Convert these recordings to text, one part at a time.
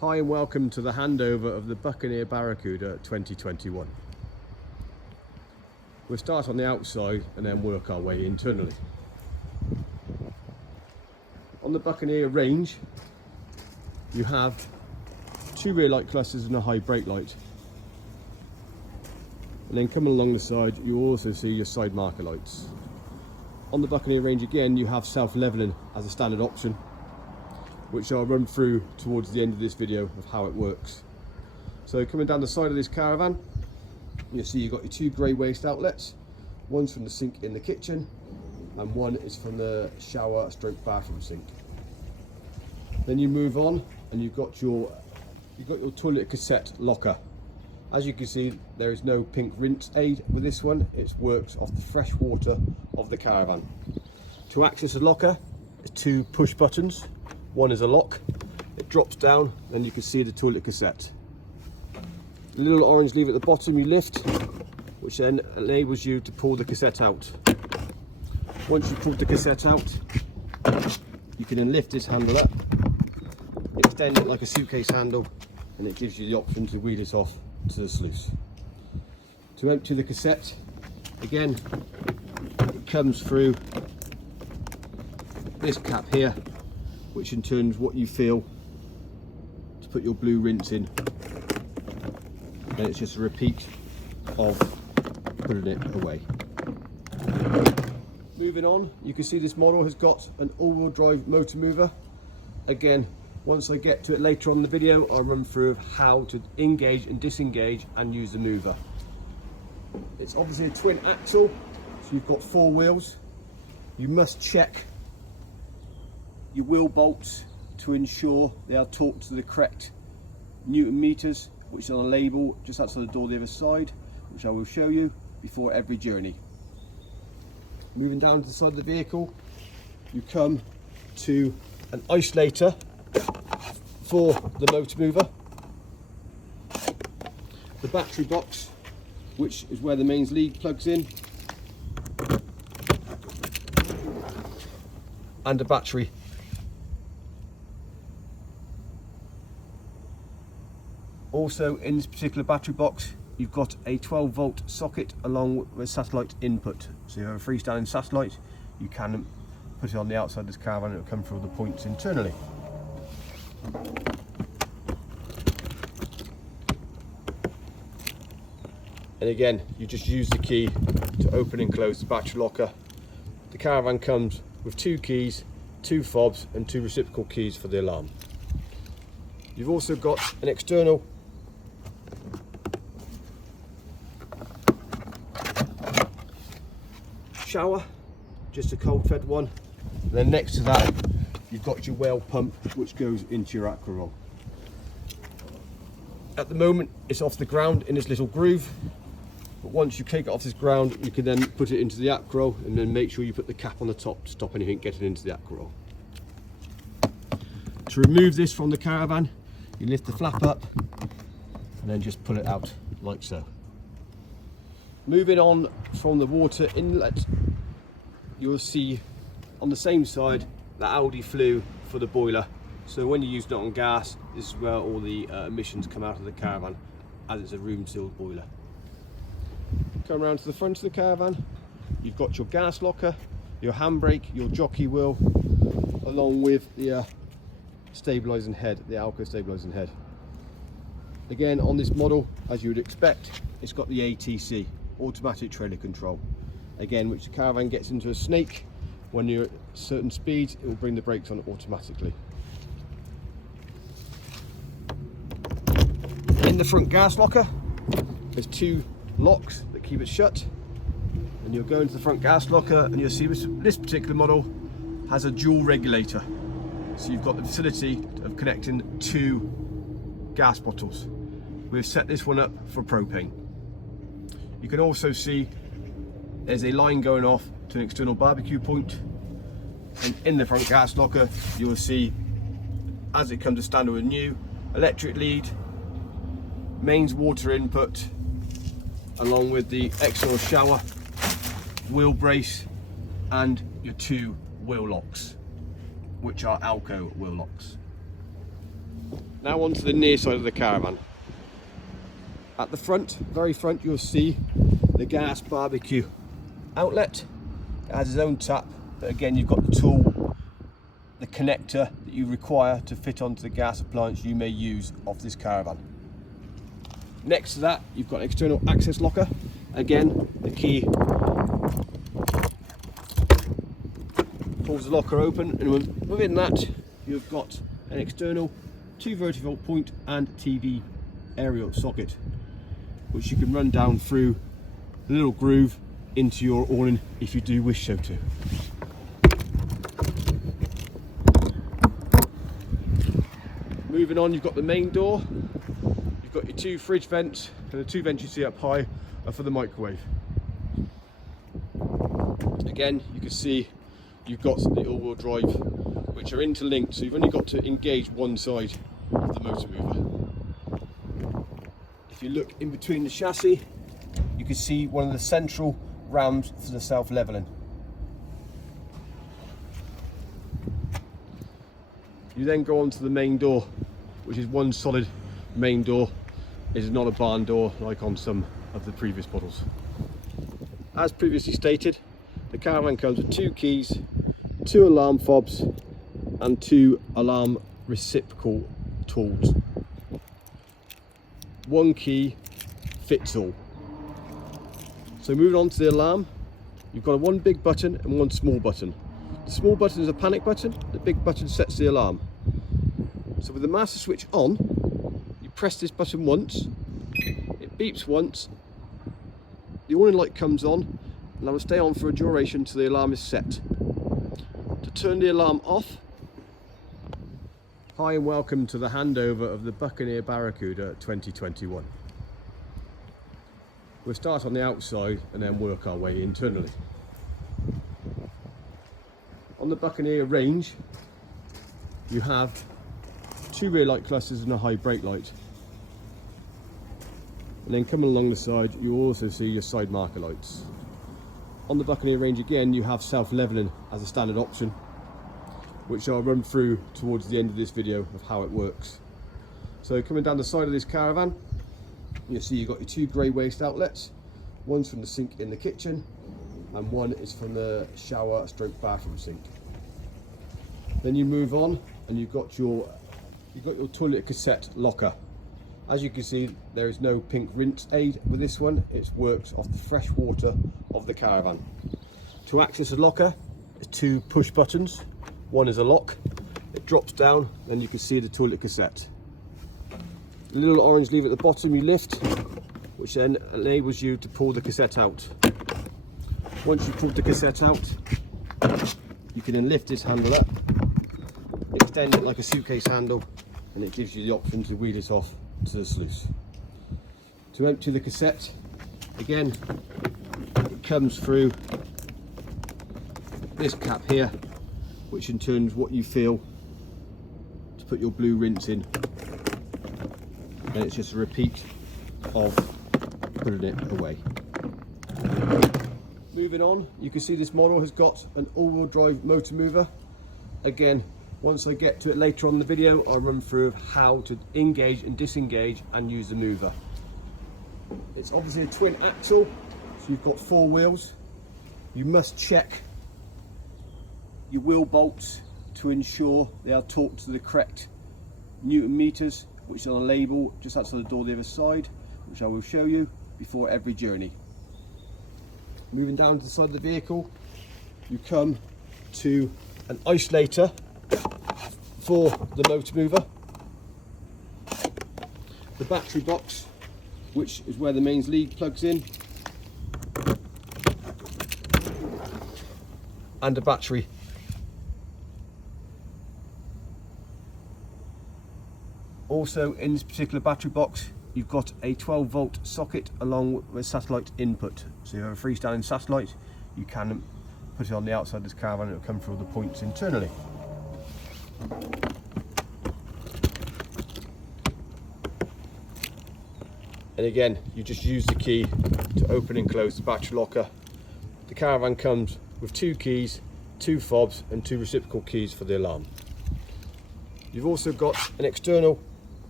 Hi and welcome to the handover of the Buccanner Barracuda 2021. We'll start on the outside and then work our way internally. On the Buccanner range, you have two rear light clusters and a high brake light. And then coming along the side, you also see your side marker lights. On the Buccanner range again, you have self-leveling as a standard option, which I'll run through towards the end of this video of how it works. So coming down the side of this caravan, you'll see you've got your two grey waste outlets. One's from the sink in the kitchen and one is from the shower stroke bathroom sink. Then you move on and you've got your toilet cassette locker. As you can see, there is no pink rinse aid with this one. It works off the fresh water of the caravan. To access the locker, there's two push buttons. One is a lock, it drops down and you can see the toilet cassette. The little orange lever at the bottom you lift, which then enables you to pull the cassette out. Once you've pulled the cassette out, you can then lift this handle up, extend it like a suitcase handle, and it gives you the option to wheel it off to the sluice. To empty the cassette, again, it comes through this cap here, which in turn is what you feel to put your blue rinse in, and it's just a repeat of putting it away. Moving on, you can see this model has got an all-wheel drive motor mover. Again, once I get to it later on in the video, I'll run through how to engage and disengage and use the mover. It's obviously a twin axle, so you've got four wheels. You must check your wheel bolts to ensure they are torqued to the correct Newton meters, which is on a label just outside the door the other side, which I will show you before every journey. Moving down to the side of the vehicle, you come to an isolator for the motor mover, the battery box, which is where the mains lead plugs in, and a battery. Also in this particular battery box, you've got a 12-volt socket along with satellite input. So you have a freestanding satellite, you can put it on the outside of this caravan and it will come through the points internally. And again, you just use the key to open and close the battery locker. The caravan comes with two keys, two fobs and two reciprocal keys for the alarm. You've also got an external shower, just a cold fed one, and then next to that you've got your whale pump which goes into your aqua roll. At the moment it's off the ground in this little groove, but once you take it off this ground you can then put it into the aqua roll and then make sure you put the cap on the top to stop anything getting into the aqua roll. To remove this from the caravan, you lift the flap up and then just pull it out like so. Moving on from the water inlet, you'll see on the same side the Aldi flue for the boiler. So when you use it on gas, this is where all the emissions come out of the caravan, as it's a room sealed boiler. Come around to the front of the caravan, you've got your gas locker, your handbrake, your jockey wheel, along with the stabilising head, the Alco stabilising head. Again, on this model, as you would expect, it's got the ATC, automatic trailer control. Again, which the caravan gets into a snake. When you're at certain speeds, it will bring the brakes on automatically. In the front gas locker, there's two locks that keep it shut. And you'll go into the front gas locker and you'll see this particular model has a dual regulator. So you've got the facility of connecting two gas bottles. We've set this one up for propane. You can also see there's a line going off to an external barbecue point, and in the front gas locker you'll see, as it comes to standard with new, electric lead, mains water input, along with the exhaust shower, wheel brace, and your two wheel locks, which are Alco wheel locks. Now onto the near side of the caravan. At the front, very front, you'll see the gas barbecue outlet. It has its own tap, but again you've got the tool, the connector that you require to fit onto the gas appliance you may use off this caravan. Next to that, you've got an external access locker. Again, the key pulls the locker open, and within that you've got an external 230 volt point and TV aerial socket, which you can run down through the little groove into your awning if you do wish so to. Moving on, you've got the main door. You've got your two fridge vents, and the two vents you see up high are for the microwave. Again, you can see you've got the all-wheel drive, which are interlinked, so you've only got to engage one side of the motor mover. If you look in between the chassis, you can see one of the central rams for the self-leveling. You then go on to the main door, which is one solid main door. It is not a barn door like on some of the previous models. As previously stated, the caravan comes with 2 keys, 2 alarm fobs and 2 alarm reciprocal tools. 1 key fits all. So moving on to the alarm, you've got one big button and one small button. The small button is a panic button, the big button sets the alarm. So with the master switch on, you press this button once, it beeps once, the warning light comes on, and I will stay on for a duration until the alarm is set. To turn the alarm off, hi and welcome to the handover of the Buccanner Barracuda 2021. We'll start on the outside and then work our way internally. On the Buccanner range, you have 2 rear light clusters and a high brake light. And then coming along the side, you also see your side marker lights. On the Buccanner range again, you have self-leveling as a standard option, which I'll run through towards the end of this video of how it works. So coming down the side of this caravan, you'll see you've got your 2 grey waste outlets. One's from the sink in the kitchen, and one is from the shower stroke bathroom sink. Then you move on and you've got your toilet cassette locker. As you can see, there is no pink rinse aid with this one. It works off the fresh water of the caravan. To access the locker, there's 2 push buttons. One is a lock. It drops down, and you can see the toilet cassette. The little orange lever at the bottom you lift, which then enables you to pull the cassette out. Once you've pulled the cassette out, you can then lift this handle up, extend it like a suitcase handle, and it gives you the option to wheel it off to the sluice. To empty the cassette, again, it comes through this cap here, which in turn is what you feel to put your blue rinse in. And it's just a repeat of putting it away. Moving on, you can see this model has got an all-wheel drive motor mover. Again, once I get to it later on in the video, I'll run through how to engage and disengage and use the mover. It's obviously a twin axle, so you've got 4 wheels. You must check your wheel bolts to ensure they are torqued to the correct Newton meters, which is on a label just outside the door the other side, which I will show you before every journey. Moving down to the side of the vehicle, you come to an isolator for the motor mover, the battery box, which is where the mains lead plugs in, and a battery. Also in this particular battery box, you've got a 12 volt socket along with satellite input. So you have a freestanding satellite, you can put it on the outside of this caravan and it will come through all the points internally. And again, you just use the key to open and close the battery locker. The caravan comes with 2 keys, 2 fobs and 2 reciprocal keys for the alarm. You've also got an external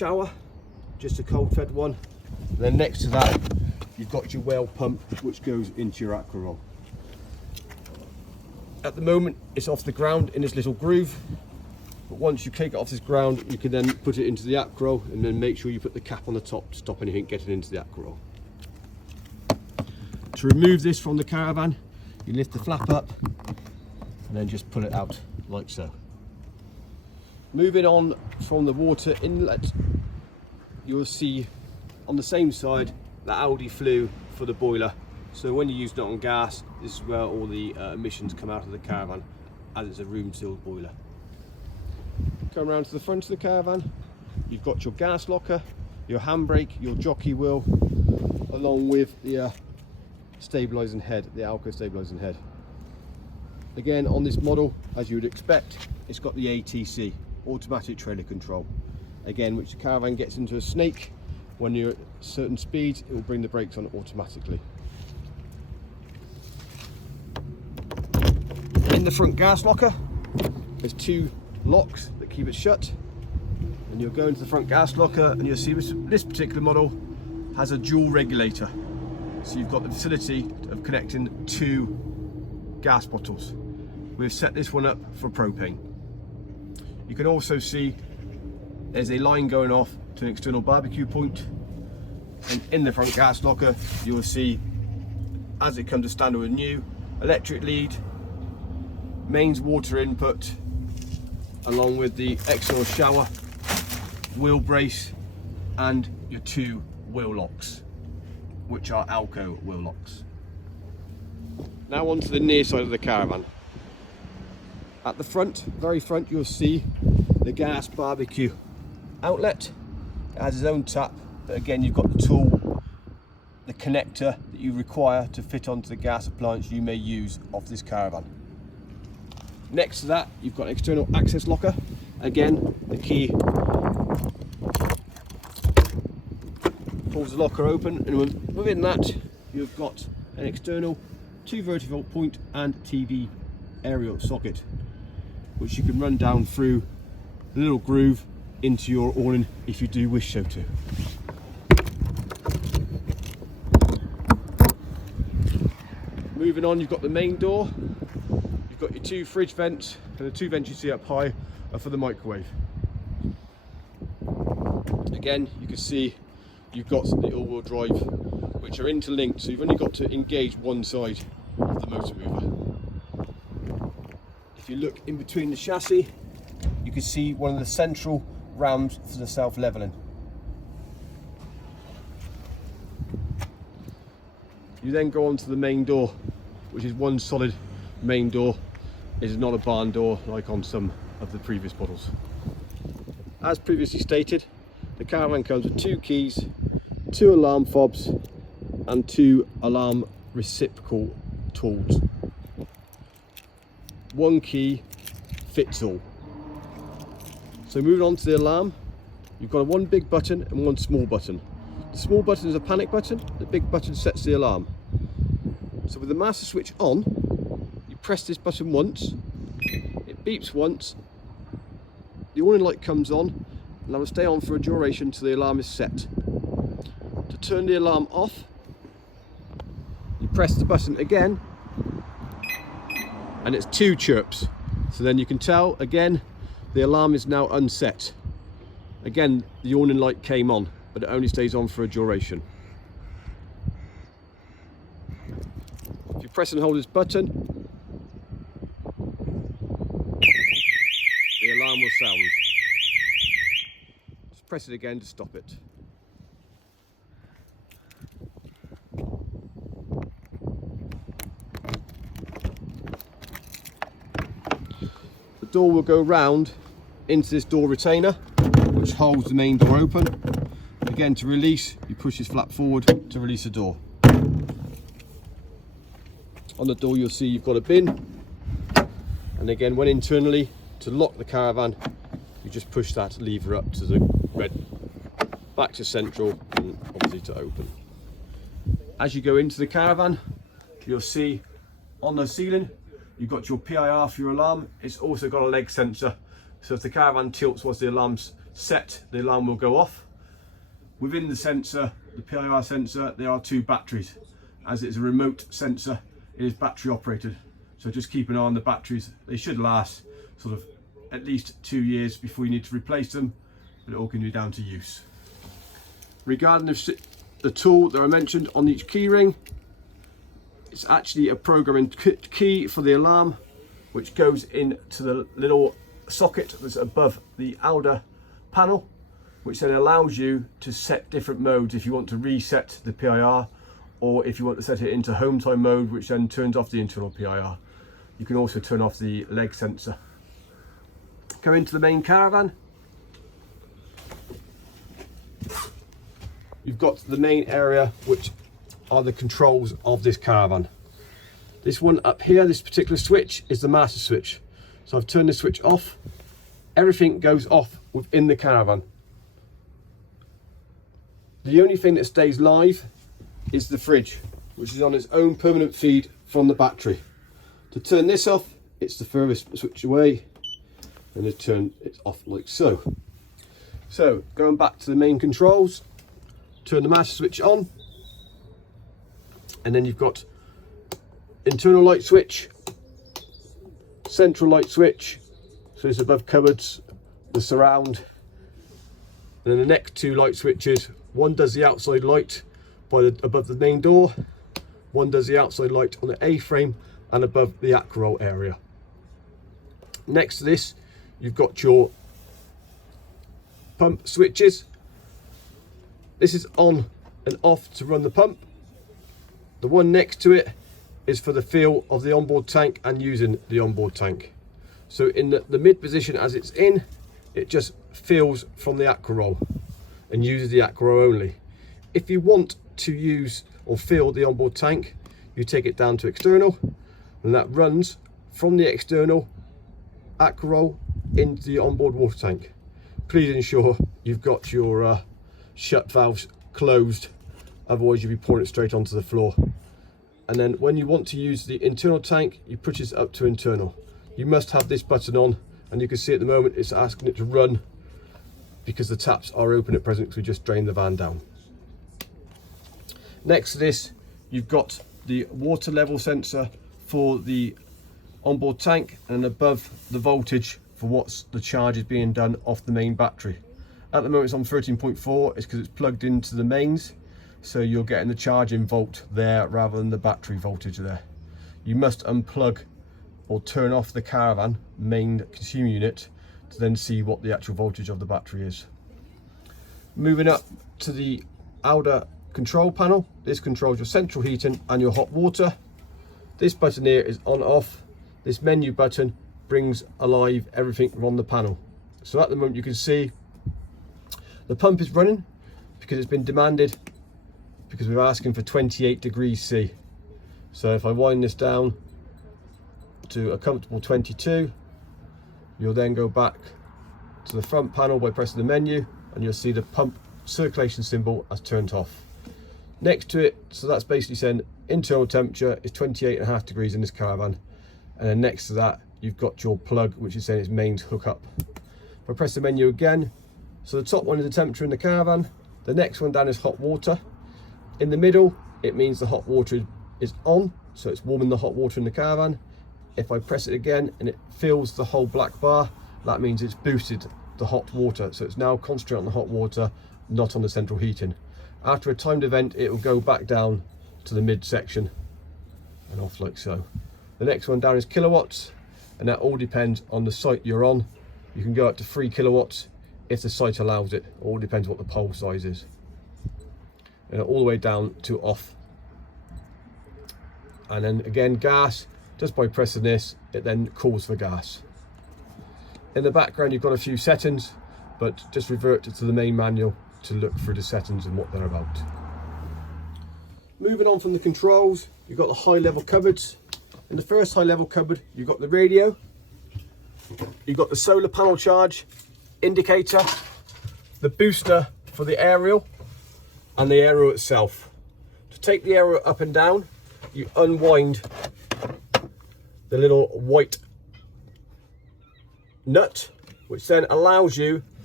shower, just a cold fed one. And then next to that, you've got your well pump, which goes into your aqua roll. At the moment, it's off the ground in this little groove. But once you take it off this ground, you can then put it into the aqua roll and then make sure you put the cap on the top to stop anything getting into the aqua roll. To remove this from the caravan, you lift the flap up and then just pull it out like so. Moving on from the water inlet, you'll see on the same side the Aldi flue for the boiler. So when you use it on gas, this is where all the emissions come out of the caravan, as it's a room sealed boiler. Come around to the front of the caravan, you've got your gas locker, your handbrake, your jockey wheel, along with the stabilising head, the Alco stabilising head. Again, on this model, as you would expect, it's got the ATC, automatic trailer control. Again, which the caravan gets into a snake, when you're at certain speeds, it will bring the brakes on automatically. In the front gas locker, there's two locks that keep it shut, and you'll go into the front gas locker and you'll see this particular model has a dual regulator, so you've got the facility of connecting two gas bottles. We've set this one up for propane. You can also see there's a line going off to an external barbecue point, and in the front gas locker you will see, as it comes to standard with new, electric lead, mains water input, along with the exhaust shower, wheel brace, and your two wheel locks, which are Alco wheel locks. Now onto the near side of the caravan. At the front, very front, you'll see the gas barbecue outlet. It has its own tap, but again you've got the tool, the connector that you require to fit onto the gas appliance you may use off this caravan. Next to that, you've got an external access locker. Again, the key pulls the locker open, and within that you've got an external 2 vertical point and TV aerial socket, which you can run down through the little groove into your awning if you do wish so to. Moving on, you've got the main door. You've got your 2 fridge vents, and the 2 vents you see up high are for the microwave. Again, you can see you've got the all-wheel drive, which are interlinked, so you've only got to engage one side of the motor mover. If you look in between the chassis, you can see one of the central rams for the self-leveling. You then go on to the main door, which is one solid main door. It is not a barn door like on some of the previous models. As previously stated, the caravan comes with 2 keys, 2 alarm fobs, and 2 alarm reciprocal tools. 1 key fits all. So moving on to the alarm, you've got 1 big button and 1 small button. The small button is a panic button, the big button sets the alarm. So with the master switch on, you press this button once, it beeps once, the warning light comes on, and that will stay on for a duration until the alarm is set. To turn the alarm off, you press the button again, and it's 2 chirps. So then you can tell, again, the alarm is now unset. Again, the warning light came on, but it only stays on for a duration. If you press and hold this button, the alarm will sound. Just press it again to stop it. The door will go round into this door retainer, which holds the main door open. Again, to release, you push this flap forward to release the door. On the door you'll see you've got a bin, and again, when internally, to lock the caravan, you just push that lever up to the red, back to central, and obviously to open. As you go into the caravan, you'll see on the ceiling you've got your PIR for your alarm. It's also got a leg sensor, so if the caravan tilts whilst the alarm's set, the alarm will go off. Within the sensor, the PIR sensor, there are 2 batteries. As it's a remote sensor, it is battery operated. So just keep an eye on the batteries. They should last sort of at least 2 years before you need to replace them, but it all can be down to use. Regarding the tool that I mentioned on each key ring, it's actually a programming key for the alarm, which goes into the little socket that's above the outer panel, which then allows you to set different modes if you want to reset the PIR, or if you want to set it into home time mode, which then turns off the internal PIR. You can also turn off the leg sensor. Come into the main caravan. You've got the main area, which are the controls of this caravan. This one up here, this particular switch, is the master switch. So I've turned the switch off. Everything goes off within the caravan. The only thing that stays live is the fridge, which is on its own permanent feed from the battery. To turn this off, it's the furthest switch away, and to turn it off like so. So going back to the main controls, turn the master switch on, and then you've got internal light switch, central light switch, so it's above cupboards, the surround, and then the next 2 light switches, one does the outside light above the main door, one does the outside light on the A-frame and above the acro area. Next to this, you've got your pump switches. This is on and off to run the pump. The one next to it is for the feel of the onboard tank and using the onboard tank. So in the mid position as it's in, it just feels from the acro and uses the acro only. If you want to use or fill the onboard tank, you take it down to external, and that runs from the external acro into the onboard water tank. Please ensure you've got your shut valves closed, otherwise you'll be pouring it straight onto the floor. And then when you want to use the internal tank, you push this up to internal. You must have this button on, and you can see at the moment it's asking it to run because the taps are open at present because we just drained the van down. Next to this, you've got the water level sensor for the onboard tank, and above the voltage for what's the charge is being done off the main battery. At the moment it's on 13.4, it's because it's plugged into the mains, so you're getting the charging volt there rather than the battery voltage there. You must unplug or turn off the caravan main consumer unit to then see what the actual voltage of the battery is. Moving up to the outer control panel, this controls your central heating and your hot water. This button here is on off. This menu button brings alive everything on the panel. So at the moment you can see the pump is running because it's been demanded, because we're asking for 28 degrees C. So if I wind this down to a comfortable 22, you'll then go back to the front panel by pressing the menu, and you'll see the pump circulation symbol has turned off. Next to it, so that's basically saying internal temperature is 28.5 degrees in this caravan, and then next to that you've got your plug, which is saying it's mains hook up. If I press the menu again, so the top one is the temperature in the caravan, the next one down is hot water. In the middle, it means the hot water is on, so it's warming the hot water in the caravan. If I press it again and it fills the whole black bar, that means it's boosted the hot water, so it's now concentrating on the hot water, not on the central heating. After a timed event, it will go back down to the mid section and off like so. The next one down is kilowatts, and that all depends on the site you're on. You can go up to 3 kilowatts if the site allows it. All depends what the pole size is. And all the way down to off. And then again, gas, just by pressing this, it then calls for gas. In the background, you've got a few settings, but just revert to the main manual to look through the settings and what they're about. Moving on from the controls, you've got the high level cupboards. In the first high level cupboard, you've got the radio, you've got the solar panel charge indicator, the booster for the aerial, and the aerial itself. To take the aerial up and down, you unwind the little white nut, which then allows you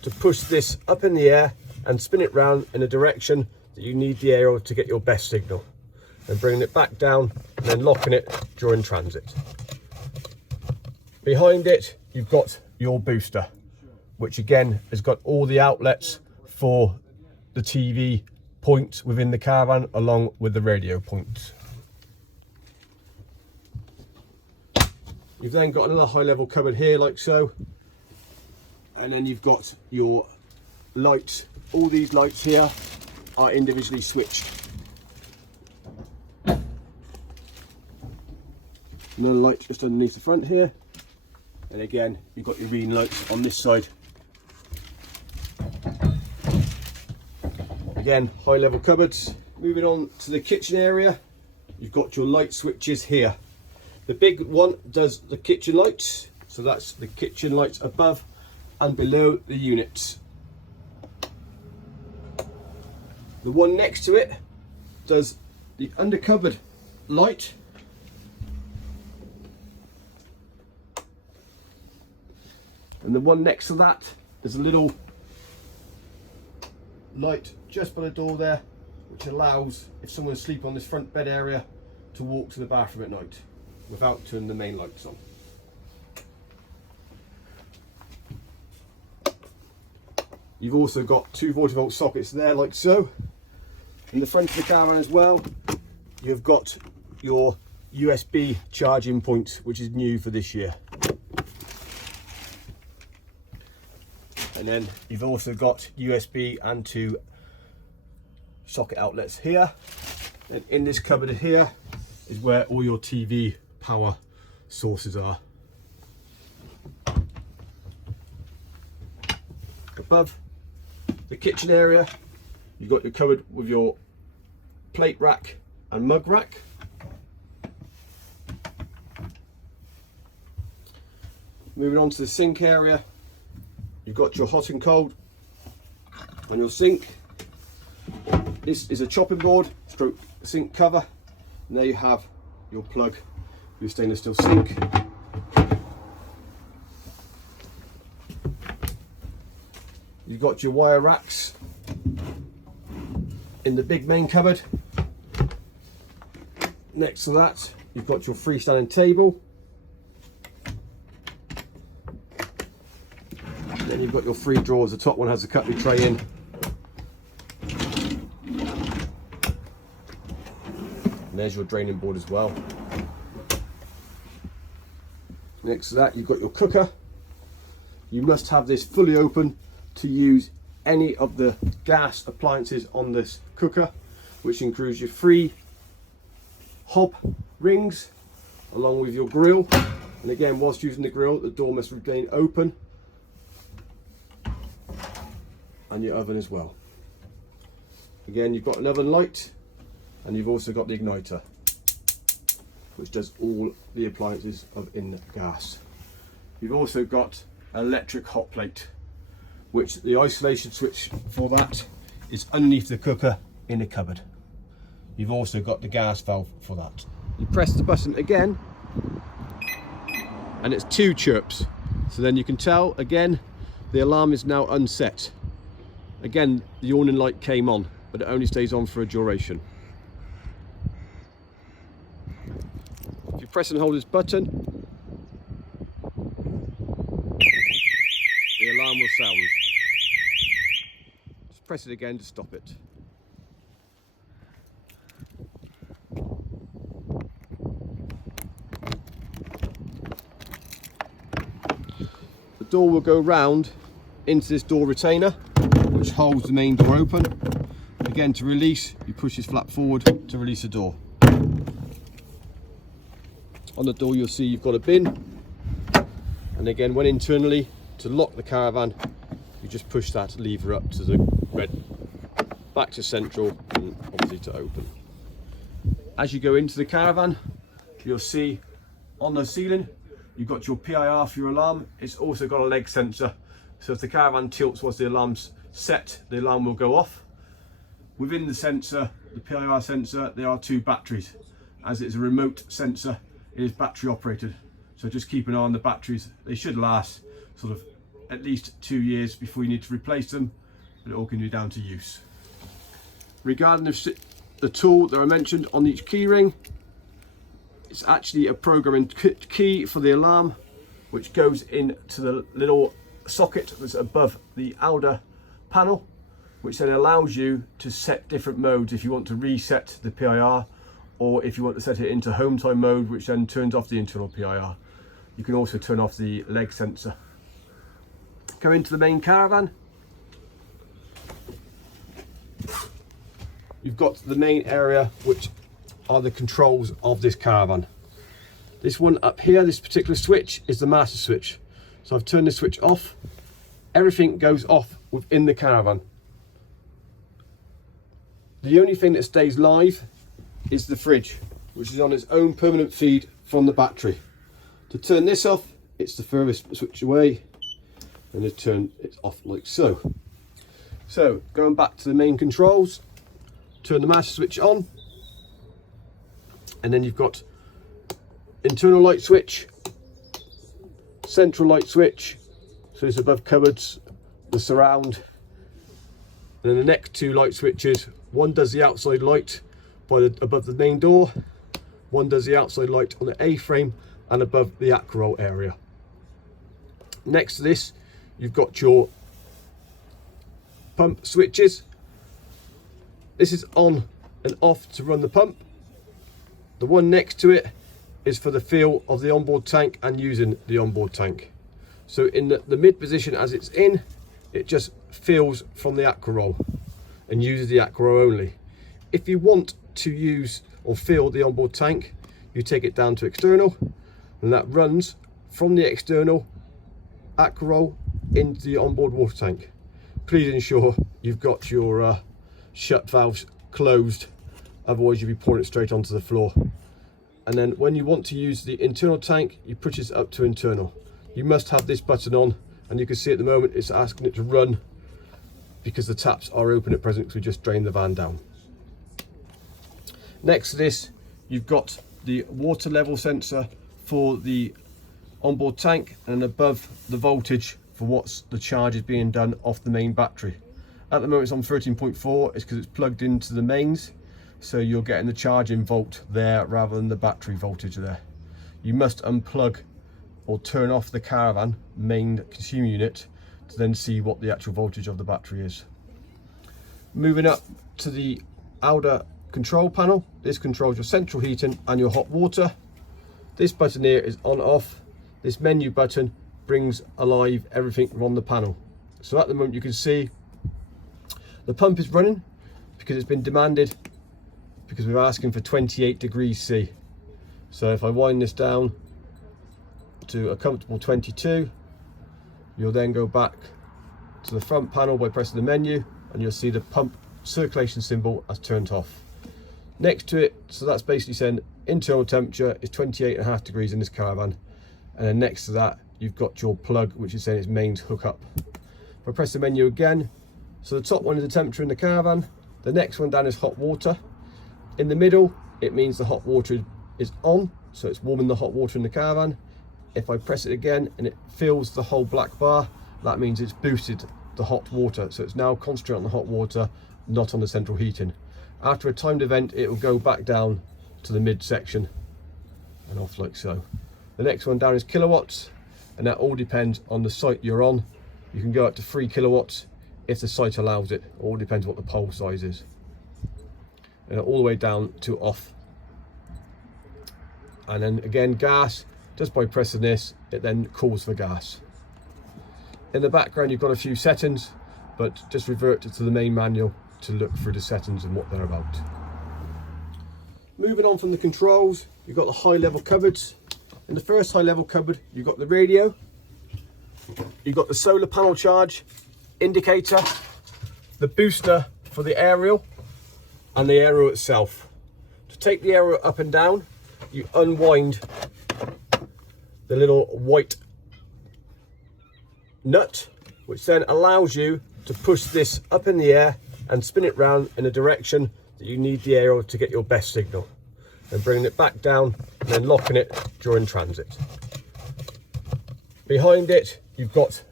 to push this up in the air and spin it round in a direction that you need the aerial to get your best signal, and bringing it back down and then locking it during transit. Behind it, you've got your booster, which again has got all the outlets for the TV points within the caravan along with the radio points. You've then got another high level cupboard here like so, and then you've got your lights. All these lights here are individually switched. Another light just underneath the front here, and again you've got your reading lights on this side. Again, high level cupboards. Moving on to the kitchen area, you've got your light switches here. The big one does the kitchen lights, so that's the kitchen lights above and below the units. The one next to it does the under cupboard light, and the one next to that, there's a little light just by the door there, which allows, if someone's asleep on this front bed area, to walk to the bathroom at night without turning the main lights on. You've also got two 40-volt sockets there like so. In the front of the caravan as well, you've got your USB charging point, which is new for this year. And then you've also got USB and two socket outlets here. And in this cupboard here is where all your TV power sources are. Above the kitchen area, you've got your cupboard with your plate rack and mug rack. Moving on to the sink area, you've got your hot and cold on your sink. This is a chopping board stroke sink cover, and there you have your plug for your stainless steel sink. You've got your wire racks in the big main cupboard. Next to that, you've got your freestanding table. Then you've got your three drawers. The top one has a cutlery tray in. And there's your draining board as well. Next to that, you've got your cooker. You must have this fully open to use any of the gas appliances on this cooker, which includes your 3 hob rings along with your grill. And again, whilst using the grill, the door must remain open, and your oven as well. Again, you've got an oven light, and you've also got the igniter, which does all the appliances in the gas. You've also got an electric hot plate, which the isolation switch for that is underneath the cooker in the cupboard. You've also got the gas valve for that. You press the button again, and it's 2 chirps. So then you can tell, again, the alarm is now unset. Again, the warning light came on, but it only stays on for a duration. If you press and hold this button, the alarm will sound. Just press it again to stop it. The door will go round into this door retainer, which holds the main door open. Again, to release, you push this flap forward to release the door. On the door, you'll see you've got a bin, and again, when internally, to lock the caravan, you just push that lever up to the red, back to central, and obviously to open. As you go into the caravan, you'll see on the ceiling you've got your PIR for your alarm. It's also got a leg sensor, so if the caravan tilts once the alarm's set, the alarm will go off. Within the sensor, the PIR sensor, there are 2 batteries. As it's a remote sensor, it is battery operated, so just keep an eye on the batteries. They should last sort of at least 2 years before you need to replace them, but it all can be down to use. Regarding the tool that I mentioned on each key ring, it's actually a programming key for the alarm, which goes into the little socket that's above the outer panel, which then allows you to set different modes if you want to reset the PIR, or if you want to set it into home time mode, which then turns off the internal PIR. You can also turn off the leg sensor. Go into the main caravan. You've got the main area, which are the controls of this caravan. This one up here, this particular switch, is the master switch. So I've turned the switch off. Everything goes off within the caravan. The only thing that stays live is the fridge, which is on its own permanent feed from the battery. To turn this off, it's the furthest switch away, and to turn it off like so. So going back to the main controls, turn the master switch on, and then you've got internal light switch, central light switch, so it's above cupboards, the surround, and then the next two light switches, one does the outside light above the main door, one does the outside light on the A-frame and above the acrow area. Next to this, you've got your pump switches. This is on and off to run the pump. The one next to it is for the feel of the onboard tank and using the onboard tank. So in the mid position as it's in, it just feels from the acrow and uses the acrow only. If you want to use or feel the onboard tank, you take it down to external, and that runs from the external acrow into the onboard water tank. Please ensure you've got your shut valves closed, otherwise you'll be pouring it straight onto the floor. And then when you want to use the internal tank, you push this up to internal. You must have this button on, and you can see at the moment it's asking it to run because the taps are open at present because we just drained the van down. Next to this, you've got the water level sensor for the onboard tank, and above the voltage for what's the charge is being done off the main battery. At the moment it's on 13.4, it's because it's plugged into the mains, so you're getting the charging volt there rather than the battery voltage there. You must unplug or turn off the caravan main consumer unit to then see what the actual voltage of the battery is. Moving up to the outer control panel, this controls your central heating and your hot water. This button here is on off. This menu button brings alive everything on the panel. So at the moment you can see the pump is running because it's been demanded, because we're asking for 28 degrees C. So if I wind this down to a comfortable 22, you'll then go back to the front panel by pressing the menu, and you'll see the pump circulation symbol has turned off. Next to it, so that's basically saying internal temperature is 28.5 degrees in this caravan, and then next to that you've got your plug, which is saying it's mains hook up. If I press the menu again, so the top one is the temperature in the caravan, the next one down is hot water. In the middle, it means the hot water is on, so it's warming the hot water in the caravan. If I press it again and it fills the whole black bar, that means it's boosted the hot water, so it's now concentrating on the hot water, not on the central heating. After a timed event, it will go back down to the mid section and off like so. The next one down is kilowatts, and that all depends on the site you're on. You can go up to 3 kilowatts if the site allows it. It all depends what the pole size is. And all the way down to off. And then again, gas, just by pressing this, it then calls for gas. In the background, you've got a few settings, but just revert to the main manual to look through the settings and what they're about. Moving on from the controls, you've got the high level cupboards. In the first high level cupboard, you've got the radio, you've got the solar panel charge indicator, the booster for the aerial, and the aerial itself. To take the aerial up and down, you unwind the little white nut, which then allows you to push this up in the air and spin it round in a direction that you need the aerial to get your best signal, and bringing it back down and then locking it during transit. Behind it, you've got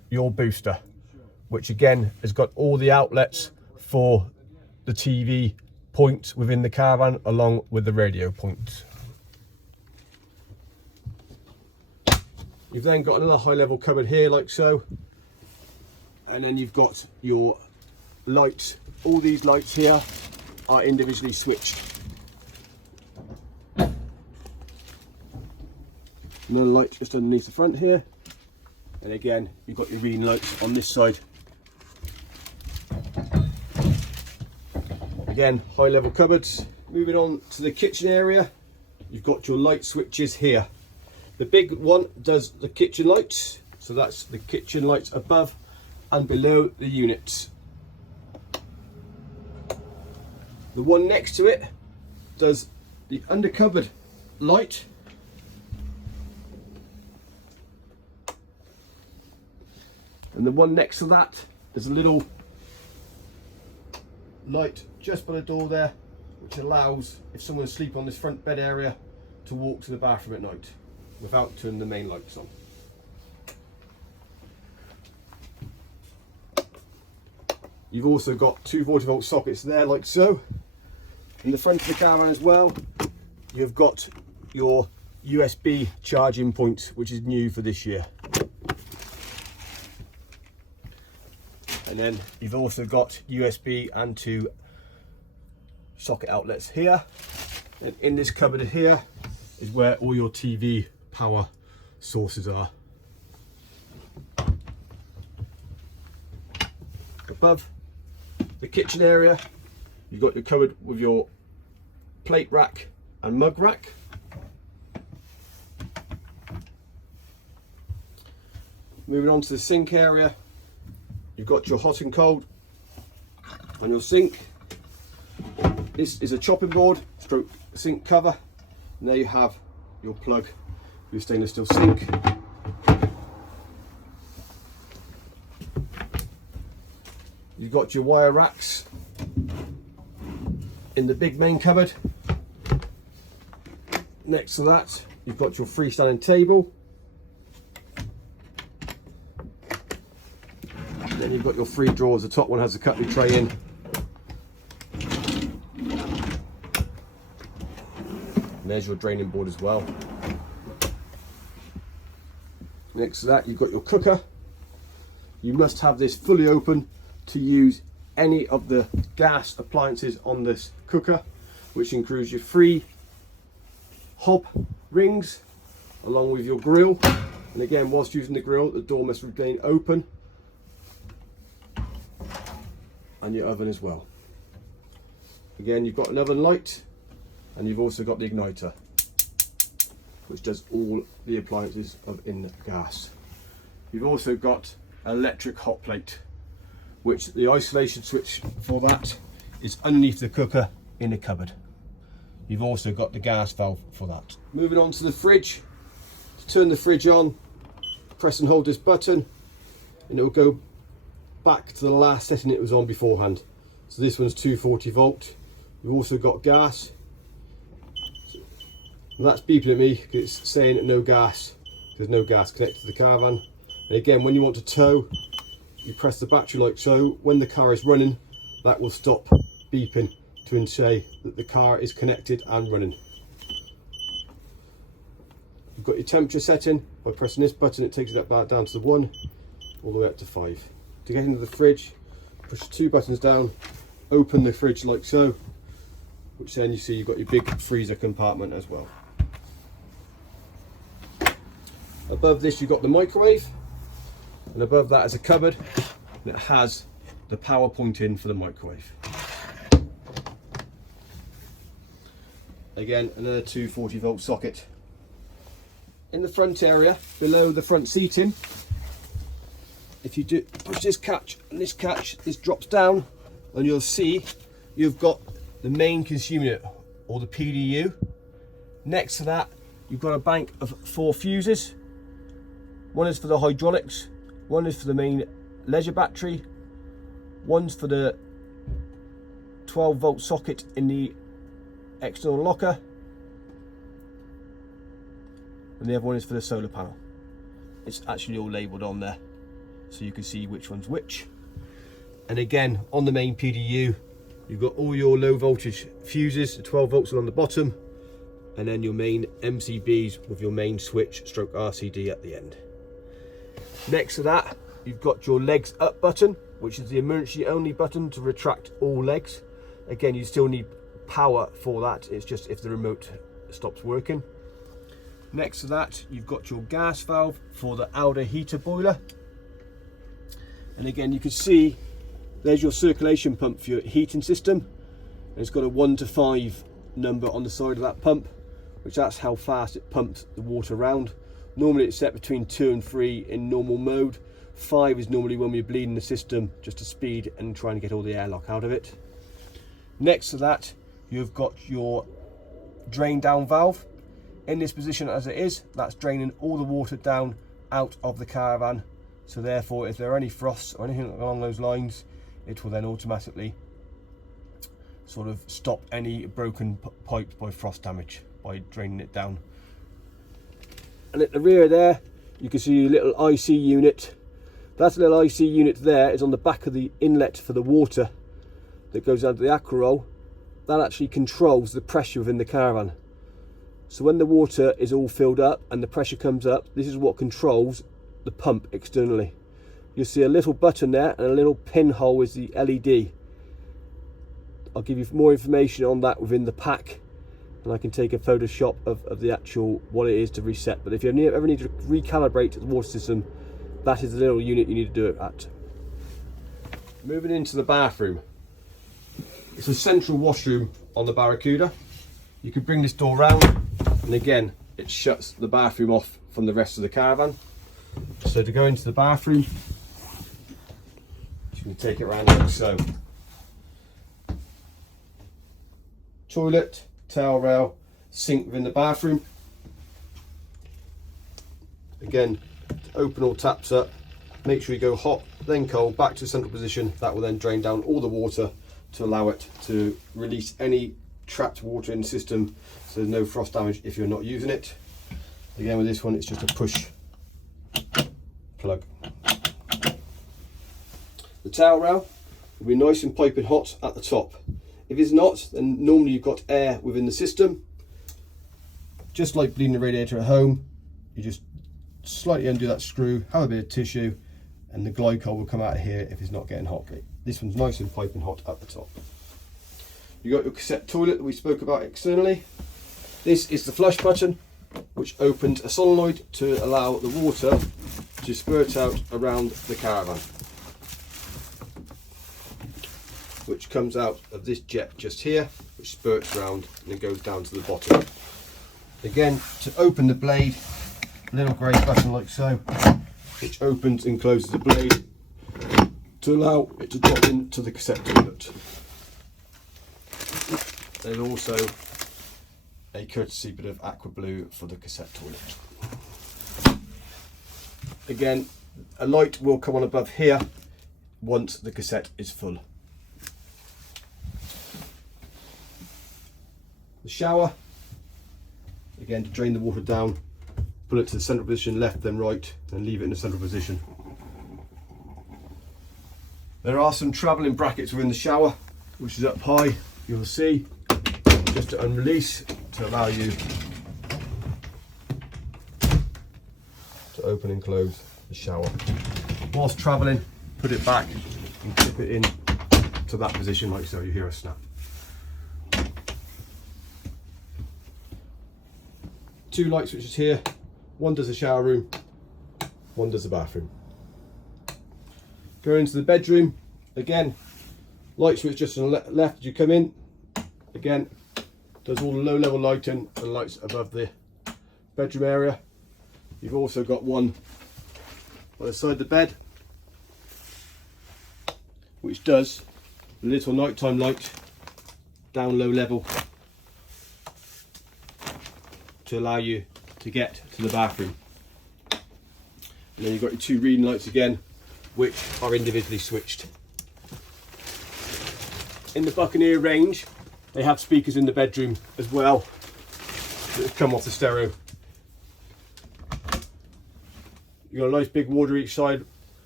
your booster, which again has got all the outlets for the TV point within the caravan along with the radio point. You've then got another high level cupboard here like so, and then you've got your lights. All these lights here are individually switched. Another light just underneath the front here, and again you've got your reading lights on this side. Again, high level cupboards. Moving on to the kitchen area, you've got your light switches here. The big one does the kitchen lights, so that's the kitchen lights above and below the units. The one next to it does the under cupboard light, and the one next to that is a little light just by the door there, which allows, if someone's asleep on this front bed area, to walk to the bathroom at night without turning the main lights on. You've also got two 40-volt sockets there like so. In the front of the caravan as well, you've got your USB charging point, which is new for this year. And then you've also got USB and two socket outlets here. And in this cupboard here is where all your TV power sources are. Above the kitchen area, you've got your cupboard with your plate rack and mug rack. Moving on to the sink area, you've got your hot and cold on your sink. This is a chopping board stroke sink cover, and there you have your plug for your stainless steel sink. You've got your wire racks in the big main cupboard. Next to that, you've got your freestanding table. And then you've got your three drawers. The top one has a cutlery tray in. And there's your draining board as well. Next to that, you've got your cooker. You must have this fully open to use any of the gas appliances on this cooker, which includes your 3 hob rings along with your grill. And again, whilst using the grill, the door must remain open, and your oven as well. Again, you've got an oven light, and you've also got the igniter, which does all the appliances in the gas. You've also got an electric hot plate, which the isolation switch for that is underneath the cooker in the cupboard. You've also got the gas valve for that. Moving on to the fridge. To turn the fridge on, press and hold this button, and it will go back to the last setting it was on beforehand. So this one's 240 volt. We've also got gas. And that's beeping at me because it's saying no gas. There's no gas connected to the caravan. And again, when you want to tow, you press the battery like so. When the car is running, that will stop beeping to say that the car is connected and running. You've got your temperature setting. By pressing this button, it takes it back down to the 1 all the way up to 5. To get into the fridge, push 2 buttons down, open the fridge like so, which then you see you've got your big freezer compartment as well. Above this you've got the microwave, and above that is a cupboard that has the power point in for the microwave. Again, another 240 volt socket. In the front area, below the front seating, if you do push this catch and this catch, this drops down, and you'll see you've got the main consumer unit, or the PDU. Next to that, you've got a bank of 4 fuses. One is for the hydraulics, one is for the main leisure battery, one's for the 12 volt socket in the external locker, and the other one is for the solar panel. It's actually all labelled on there, so you can see which one's which. And again, on the main PDU, you've got all your low voltage fuses, 12 volts along the bottom, and then your main MCBs with your main switch stroke RCD at the end. Next to that, you've got your legs up button, which is the emergency only button to retract all legs. Again, you still need power for that. It's just if the remote stops working. Next to that, you've got your gas valve for the outer heater boiler. And again, you can see there's your circulation pump for your heating system. It's got a 1 to 5 number on the side of that pump, which that's how fast it pumps the water around. Normally it's set between 2 and 3 in normal mode. 5 is normally when we're bleeding the system, just to speed and trying to get all the airlock out of it. Next to that, you've got your drain down valve. In this position as it is, that's draining all the water down out of the caravan. So therefore, if there are any frosts or anything along those lines, it will then automatically sort of stop any broken pipes by frost damage by draining it down. And at the rear there, you can see your little IC unit. That little IC unit there is on the back of the inlet for the water that goes down to the aqua roll. That actually controls the pressure within the caravan. So when the water is all filled up and the pressure comes up, this is what controls the pump externally. You'll see a little button there and a little pinhole is the LED. I'll give you more information on that within the pack, and I can take a Photoshop of the actual what it is to reset. But if you ever need to recalibrate the water system, that is the little unit you need to do it at. Moving into the bathroom. It's a central washroom on the Barracuda. You can bring this door round, and again, it shuts the bathroom off from the rest of the caravan. So to go into the bathroom, you can take it around like so. Toilet, towel rail, sink within the bathroom. Again, to open all taps up, make sure you go hot, then cold, back to the central position. That will then drain down all the water to allow it to release any trapped water in the system, so there's no frost damage if you're not using it. Again, with this one, it's just a push plug. The towel rail will be nice and piping hot at the top. If it's not, then normally you've got air within the system. Just like bleeding the radiator at home, you just slightly undo that screw, have a bit of tissue, and the glycol will come out of here if it's not getting hot. This one's nice and piping hot at the top. You've got your cassette toilet that we spoke about externally. This is the flush button, which opens a solenoid to allow the water to spurt out around the caravan, which comes out of this jet just here, which spurts around and then goes down to the bottom. Again, to open the blade, a little grey button like so, which opens and closes the blade to allow it to drop into the cassette toilet. There's also a courtesy bit of aqua blue for the cassette toilet. Again, a light will come on above here once the cassette is full. The shower, again, to drain the water down, pull it to the central position, left then right, and leave it in the central position. There are some travelling brackets within the shower, which is up high, you'll see, just to unrelease, to allow you to open and close the shower. Whilst travelling, put it back and clip it in to that position like so, you hear a snap. Two light switches here, one does the shower room, one does the bathroom. Go into the bedroom, again, light switch just on the left as you come in, again, does all the low level lighting and lights above the bedroom area. You've also got one by the side of the bed, which does a little nighttime light down low level to allow you to get to the bathroom. And then you've got your two reading lights again, which are individually switched. In the Buccanner range, they have speakers in the bedroom as well that come off the stereo. You've got a nice big water each side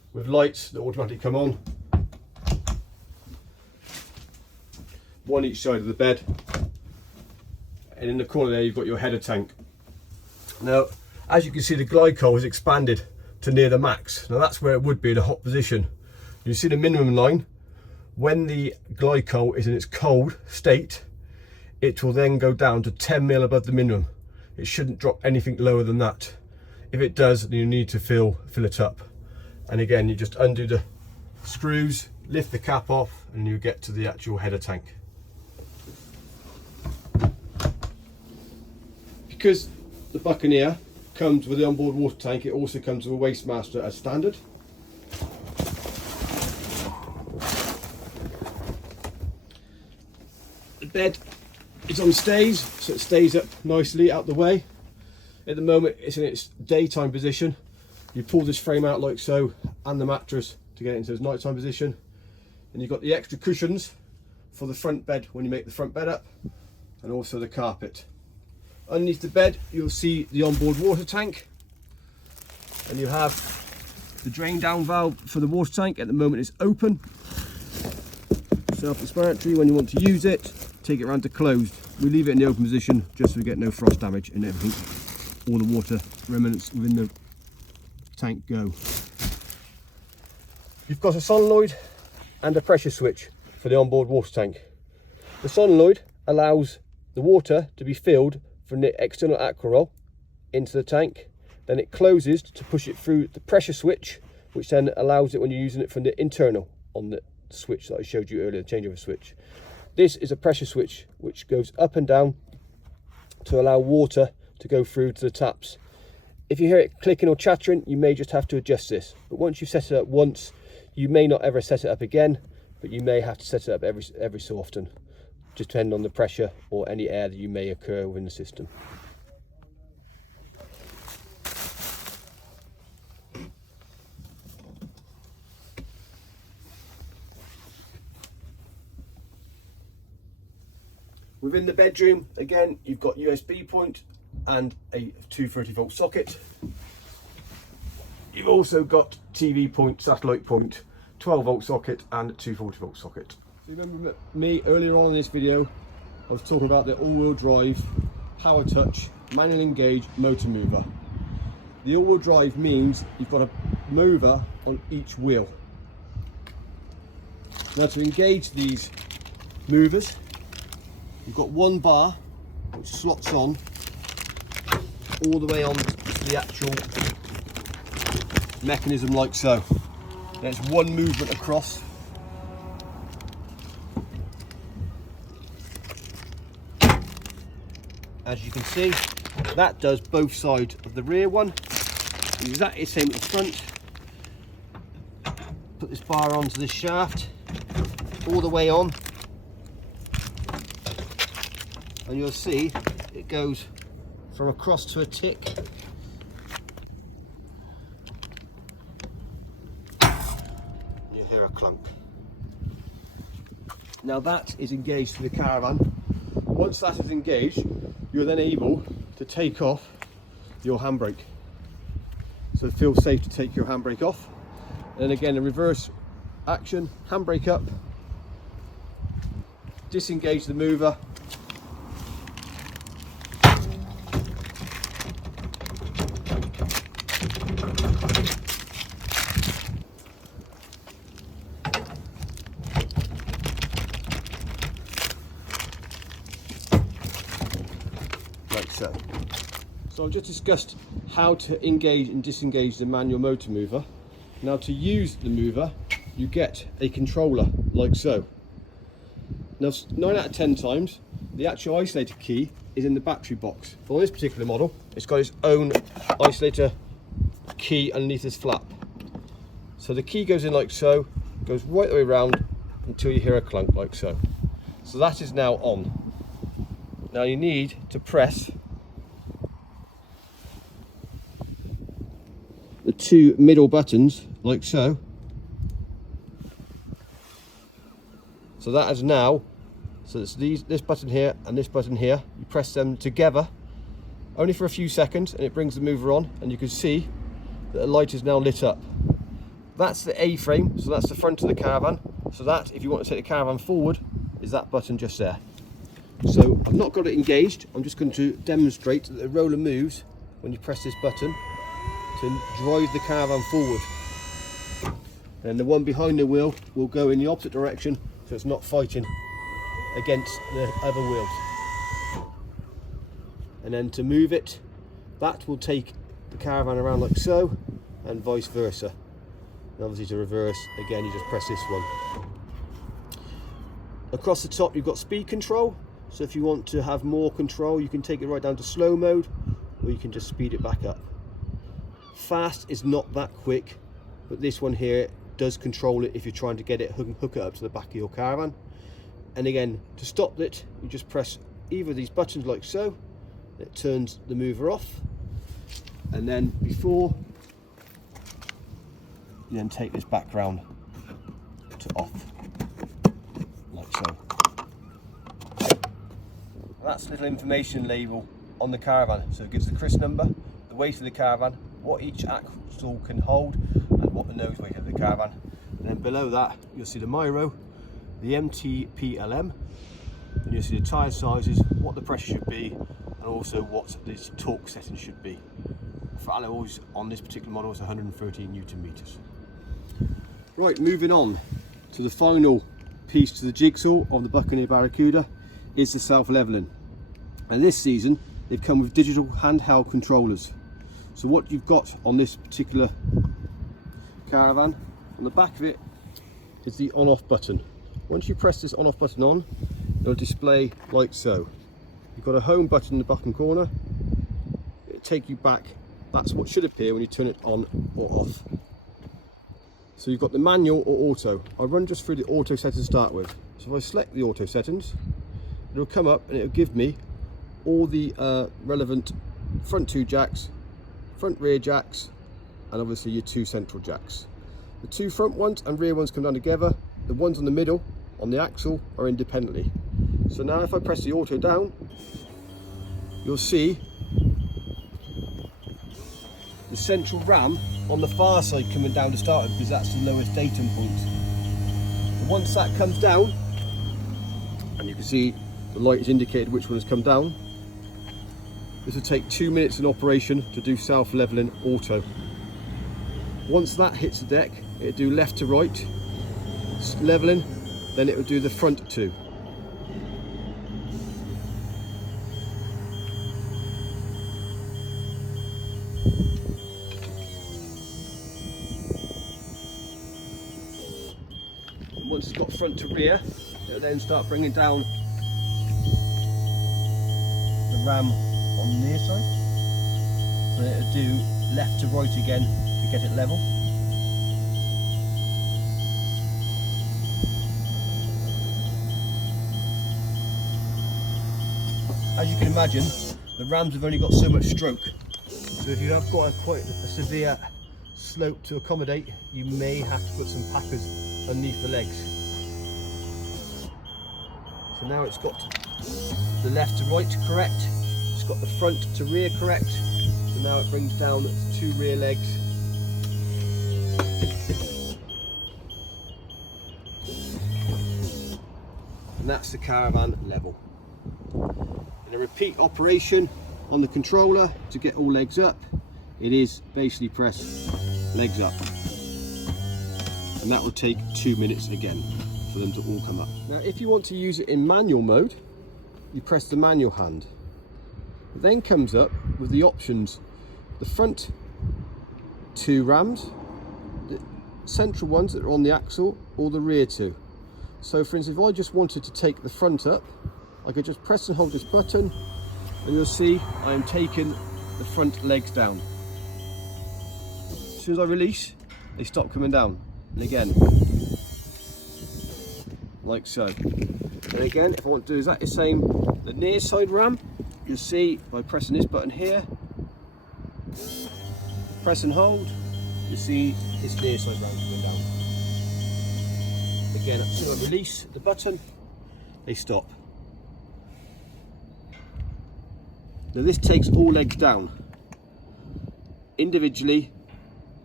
with lights that automatically come on, one each side of the bed, and in the corner there you've got your header tank. Now as you can see, the glycol has expanded to near the max. Now that's where it would be in a hot position. You see the minimum line. When the glycol is in its cold state, it will then go down to 10 mil above the minimum. It shouldn't drop anything lower than that. If it does, then you need to fill it up. And again, you just undo the screws, lift the cap off, and you get to the actual header tank. Because the Buccaneer comes with the onboard water tank, it also comes with a Waste Master as standard. The bed is on stays, so it stays up nicely out the way. At the moment it's in its daytime position. You pull this frame out like so, and the mattress to get it into its nighttime position. And you've got the extra cushions for the front bed when you make the front bed up, and also the carpet. Underneath the bed you'll see the onboard water tank, and you have the drain down valve for the water tank. At the moment it's open, self-explanatory. When you want to use it, take it around to closed. We leave it in the open position just so we get no frost damage and everything, all the water remnants within the tank go. You've got a solenoid and a pressure switch for the onboard water tank. The solenoid allows the water to be filled from the external aqua roll into the tank. Then it closes to push it through the pressure switch, which then allows it when you're using it from the internal on the switch that I showed you earlier, the changeover switch. This is a pressure switch which goes up and down to allow water to go through to the taps. If you hear it clicking or chattering, you may just have to adjust this. But once you've set it up once, you may not ever set it up again, but you may have to set it up every so often, just depending on the pressure or any air that you may occur within the system. Within the bedroom, again, you've got USB point and a 230 volt socket. You've also got TV point, satellite point, 12 volt socket and 240 volt socket. So you remember me earlier on in this video, I was talking about the all-wheel drive, power touch, manual engage motor mover. The all-wheel drive means you've got a mover on each wheel. Now to engage these movers, you've got one bar which slots on all the way on to the actual mechanism like so. There's one movement across. As you can see, that does both sides of the rear one. Exactly the same at the front. Put this bar onto this shaft, all the way on. And you'll see it goes from across to a tick. You hear a clunk. Now that is engaged to the caravan. Once that is engaged, you're then able to take off your handbrake. So feel safe to take your handbrake off. And then again, a reverse action, handbrake up, disengage the mover, like so. So I've just discussed how to engage and disengage the manual motor mover. Now to use the mover, you get a controller like so. Now 9 out of 10 times, the actual isolator key is in the battery box. But on this particular model, it's got its own isolator key underneath this flap. So the key goes in like so, goes right the way around until you hear a clunk like so. So that is now on. Now you need to press the two middle buttons like so. So that is now, so it's this button here and this button here. You press them together only for a few seconds and it brings the mover on, and you can see that the light is now lit up. That's the A-frame, so that's the front of the caravan. So that, if you want to take the caravan forward, is that button just there. So I've not got it engaged. I'm just going to demonstrate that the roller moves when you press this button to drive the caravan forward. And the one behind the wheel will go in the opposite direction, so it's not fighting against the other wheels. And then to move it, that will take the caravan around like so, and vice versa. And obviously to reverse, again, you just press this one. Across the top you've got speed control, so if you want to have more control you can take it right down to slow mode, or you can just speed it back up. Fast is not that quick, but this one here does control it if you're trying to get it, hook it up to the back of your caravan. And again, to stop it, you just press either of these buttons like so. It turns the mover off, and then before you then take this back round to off, like so. That's a little information label on the caravan, so it gives the Chris number, the weight of the caravan, what each axle can hold, and what the nose weight of the caravan. And then below that you'll see the Miro, the MTPLM, and you'll see the tyre sizes, what the pressure should be, and also what this torque setting should be. For alloys on this particular model is 113 Newton meters. Right, moving on to the final piece to the jigsaw of the Buccanner Barracuda is the self-leveling. And this season they've come with digital handheld controllers. So what you've got on this particular caravan, on the back of it is the on-off button. Once you press this on-off button on, it'll display like so. You've got a home button in the bottom corner. It'll take you back. That's what should appear when you turn it on or off. So you've got the manual or auto. I'll run just through the auto settings to start with. So if I select the auto settings, it'll come up and it'll give me all the relevant front two jacks, front rear jacks, and obviously your two central jacks. The two front ones and rear ones come down together. The ones on the middle on the axle are independently. So now if I press the auto down, you'll see the central ram on the far side coming down to start with, because that's the lowest datum point. And once that comes down, and you can see the light has indicated which one has come down, this will take 2 minutes in operation to do self-leveling auto. Once that hits the deck, it'll do left to right leveling, then it will do the front two. And once it's got front to rear, it'll then start bringing down the ram on the near side. So it'll do left to right again to get it level. As you can imagine, the rams have only got so much stroke. So if you have got quite a severe slope to accommodate, you may have to put some packers underneath the legs. So now it's got the left to right correct, it's got the front to rear correct, so now it brings down the two rear legs. And that's the caravan level. In a repeat operation on the controller to get all legs up, it is basically press legs up, and that will take 2 minutes again for them to all come up. Now if you want to use it in manual mode, you press the manual hand. It then comes up with the options, the front two rams, the central ones that are on the axle, or the rear two. So for instance, if I just wanted to take the front up, I could just press and hold this button, and you'll see I am taking the front legs down. As soon as I release, they stop coming down. And again, like so. And again, if I want to do exactly the same, the near side ram, you'll see by pressing this button here, press and hold, you'll see this near side ram coming down. Again, as soon as I release the button, they stop. Now this takes all legs down. Individually,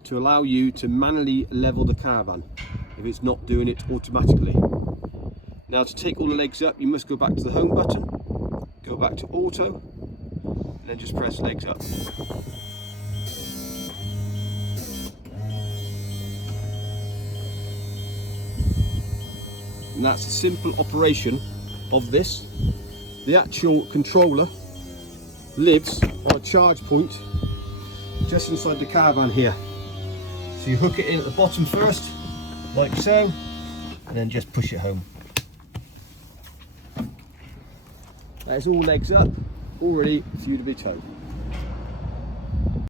to allow you to manually level the caravan if it's not doing it automatically. Now, to take all the legs up, you must go back to the home button, go back to auto, and then just press legs up. And that's a simple operation of this. The actual controller lives on a charge point just inside the caravan here. So you hook it in at the bottom first, like so, and then just push it home. There's all legs up, all ready for you to be towed.